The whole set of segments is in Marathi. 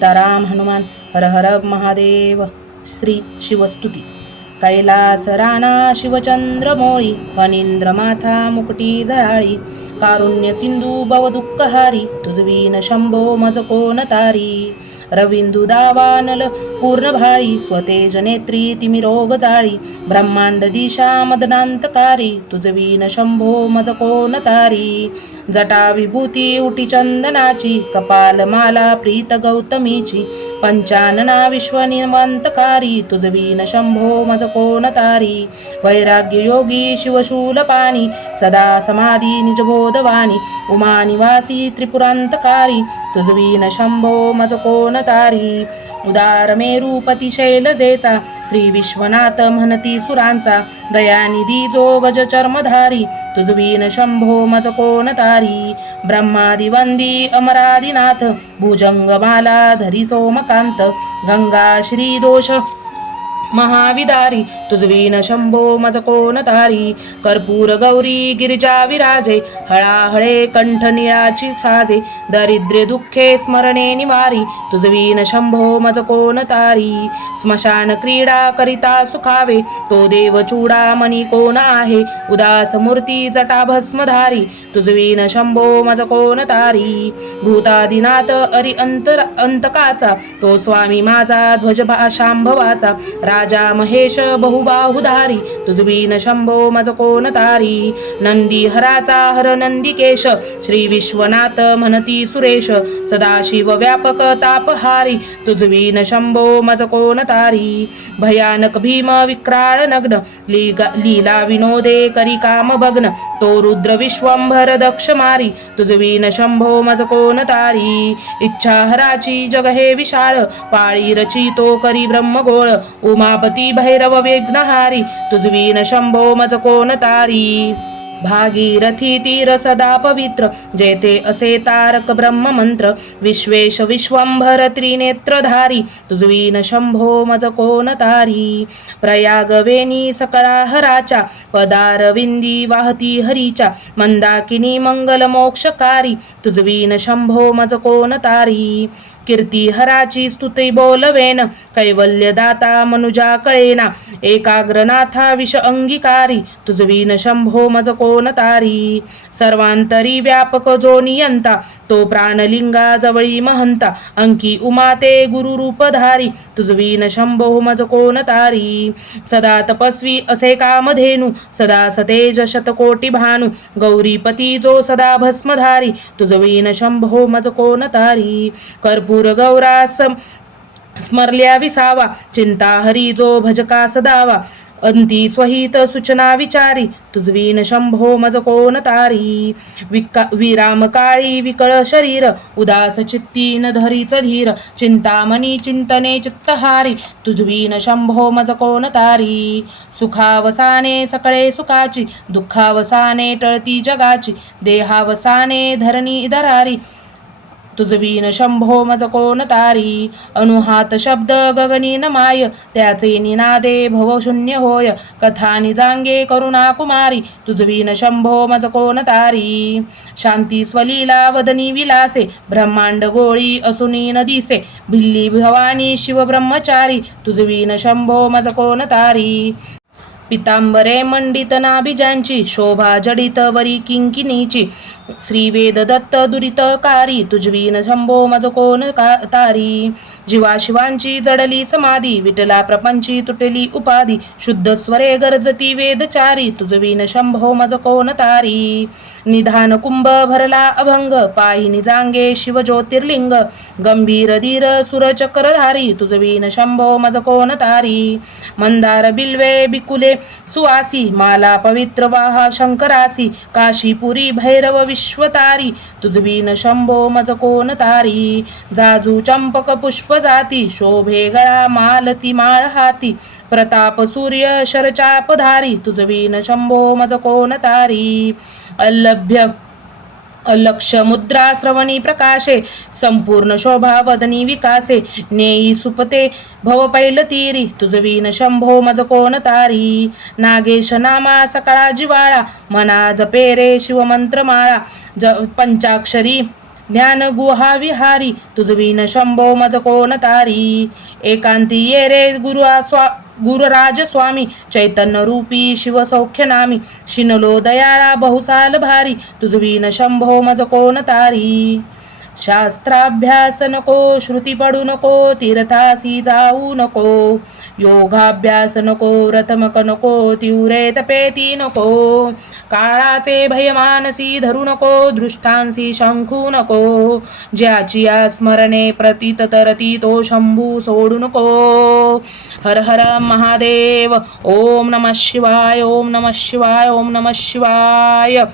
सीताराम हनुमान हर हर महादेव श्री शिवस्तुती। कैलास राणा शिवचंद्र मोळी अनिंद्र माथा मुकटी झळाळी कारुण्य सिंधू भव दुःखहारी तुझवीन शंभो मज कोण तारी। रविंदू दावानल पूर्ण भाळी स्वतेज नेत्री तिमिरोग जाळी ब्रह्मांड दिशा मदनांतकारी तुझवीन शंभो मज कोण तारी। जटा विभूती उटी चंदनाची कपाल माला प्रीत गौतमीची पंचानना विश्वनिवंतकारी तुझवीन शंभो मज कोण तारी वैराग्य योगी शिवशूलपाणी सदा समाधी निजबोधवाणी उमा निवासी त्रिपुरांतकारी तुझवीन शंभो मज कोण उदारमे उदार मेरूपती शैलजेचा श्री विश्वनाथ म्हणती सुरांचा दयानिधी जो गज चर्मधारी तुझवीन शंभो मज कोण तारी ब्रह्मादिवंदी अमरादिनाथ भुजंगमाला धरी सोमकांत गंगा श्री दोष महाविदारी तुझवीन शंभो मज कोण तारी कर्पूर गौरी गिरिजा विराजे हळाहळे कंठ निळाची साजे दरिद्रे दुःखे स्मरणे निवारी तुझवीन शंभो मज कोण तारी स्मशान क्रीडा करिता सुखावे तो देव चूडामणी कोण आहे? उदास मूर्ती जटा भस्मधारी तुझवीन शंभो मज कोण तारी भूतादिनाथ अरि अंतर अंतकाचा तो स्वामी माझा ध्वज शांभवाचा राजा महेश बाहुधारी तुझवीन शंभो मज कोण तारी? नंदी हराचा हर नंदिकेश श्री विश्वनाथ म्हणती सुरेश सदाशिव व्यापक तापहारी तुझवीन शंभो मज कोण तारी? भयानक भीम विक्राळ नग्न लीला विनोदे करी काम भग्न तो रुद्र विश्वंभर दक्ष मारी तुझवीन शंभो मज कोण तारी? इच्छा हराची जग हे विशाळ पाळी रचितो करी ब्रह्मगोळ उमापती भैरव वेग विघ्नहारी तुझवीन शंभो मज कोण तारी? भागीरथी तीर सदा पवित्र जेथे असे तारक ब्रह्म मंत्र विश्वेश विश्वंभर त्रिनेत्रधारी तुझवीन शंभो मज कोण तारी? प्रयाग वेणी सकळा हराच्या पदारविंदी वाहती हरीच्या मंदाकिनी मंगल मोक्षकारी तुझवीन शंभो मज कोण तारी? कीर्ती हराची स्तुती बोलवेन कैवल्यदाता मनुजा कळेना एकाग्रनाथा विष अंगीकारी तुझवीन शंभो मज कोण तारी? सर्वांतरी व्यापक जो नियंता तो प्राणलिंगा जवळी महंता अंकी उमाते गुरुरूपधारी तुझवीन शंभो मज कोण तारी? सदा तपस्वी असे कामधेनु सदा सतेज शतकोटी भानु गौरीपती जो सदा भस्मधारी तुझवीन शंभो मज कोण तारी? कर्प गुरगौरास स्मरल्या विसावा चिंता हरी जो भजका सदावा। अंती स्वहित सूचना विचारी तुझवीन शंभो मज कोण तारी। विका विराम काळी विकळ शरीर उदास चित्ती न धरीच धीर चिंतामणी चिंतने चित्तहारी तुझवीन शंभो मज कोण तारी। सुखावसाने सकळे सुखाची दुःखावसाने टळती जगाची। देहावसाने धरणी धरारी। तुझवीन शंभो मज कोण तारी. अनुहात शब्द गगनी न माय. त्याचे निनादे भवशून्य होय. कथा निजांगे करुणा कुमारी. तुझवीन शंभो मज कोण तारी. शांती स्वलीला वदनी विलासे. ब्रह्मांड गोळी असुनी न दिसे भिल्ली भवानी शिव ब्रह्मचारी. तुझवीन शंभो मज कोण तारी. पितांबरे मंडित नाभिजांची शोभा जडित वरी किंकिनीची श्रीवेद दत्त दुरितकारी तुझवीन शंभो मज कोण का तारी. जिवा शिवांची जडली समाधी विटला प्रपंची तुटली उपाधी. शुद्ध स्वरे गरजती वेदचारी तुझवीन शंभो मज कोण तारी. निधान कुंभ भरला अभंग पायी निजांगे शिव ज्योतिर्लिंग. गंभीर धीर सुरचक्रधारी तुझवीन शंभो मज कोण तारी. मंदार बिल्वे बिकुले सुआसी माला पवित्र वाहा शंकरासी काशीपुरी भैरव विश्वतारी तुझवीन शंभो मज कोण तारी? जाजू चंपक पुष्प जाती शोभे गळा मालती माळ हाती प्रताप सूर्य शरचापधारी तुझवीन शंभो मज कोण तारी? अल्लभ्य अलक्ष मुद्रा श्रवणी प्रकाशे संपूर्ण शोभा वदनी विकासे नेई सुपते भव पैल तीरी तुझवीन शंभो मज कोण तारी। नागेश नामा सकाळा जिवाळा मना जपेरे शिवमंत्र माळा ज पंचाक्षरी ज्ञान गुहा विहारी तुझविन शंभो मज कोण तारी एकांती ये रे गुरु स्वा गुरुराज स्वामी चैतन्य रूपी शिव सौख्य नामी शिनलो दयाळा बहुसाल भारी तुझविन शंभो मज कोण तारी शास्त्राभ्यास नको श्रुती पडू नको तीर्थासी जाऊ नको। योगाभ्यास नको व्रतमक नको तिवरे तपेती नको। काळाचे भय मानसी धरू नको दृष्टांसी शंखू नको। ज्याची या स्मरणे प्रतीत तरती तो शंभू सोडू नको। हर हर महादेव ओम नम शिवाय ओम नम शिवाय ओम नम शिवाय।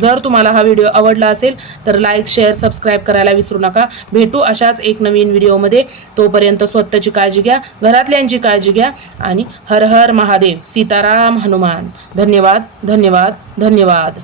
जर तुम्हाला हा व्हिडिओ आवडला असेल तर लाईक शेअर सबस्क्राईब करायला विसरू नका. भेटू अशाच एक नवीन व्हिडिओमध्ये तोपर्यंत स्वतःची काळजी घ्या घरातल्यांची काळजी घ्या आणि हर हर महादेव सीताराम हनुमान. धन्यवाद धन्यवाद धन्यवाद.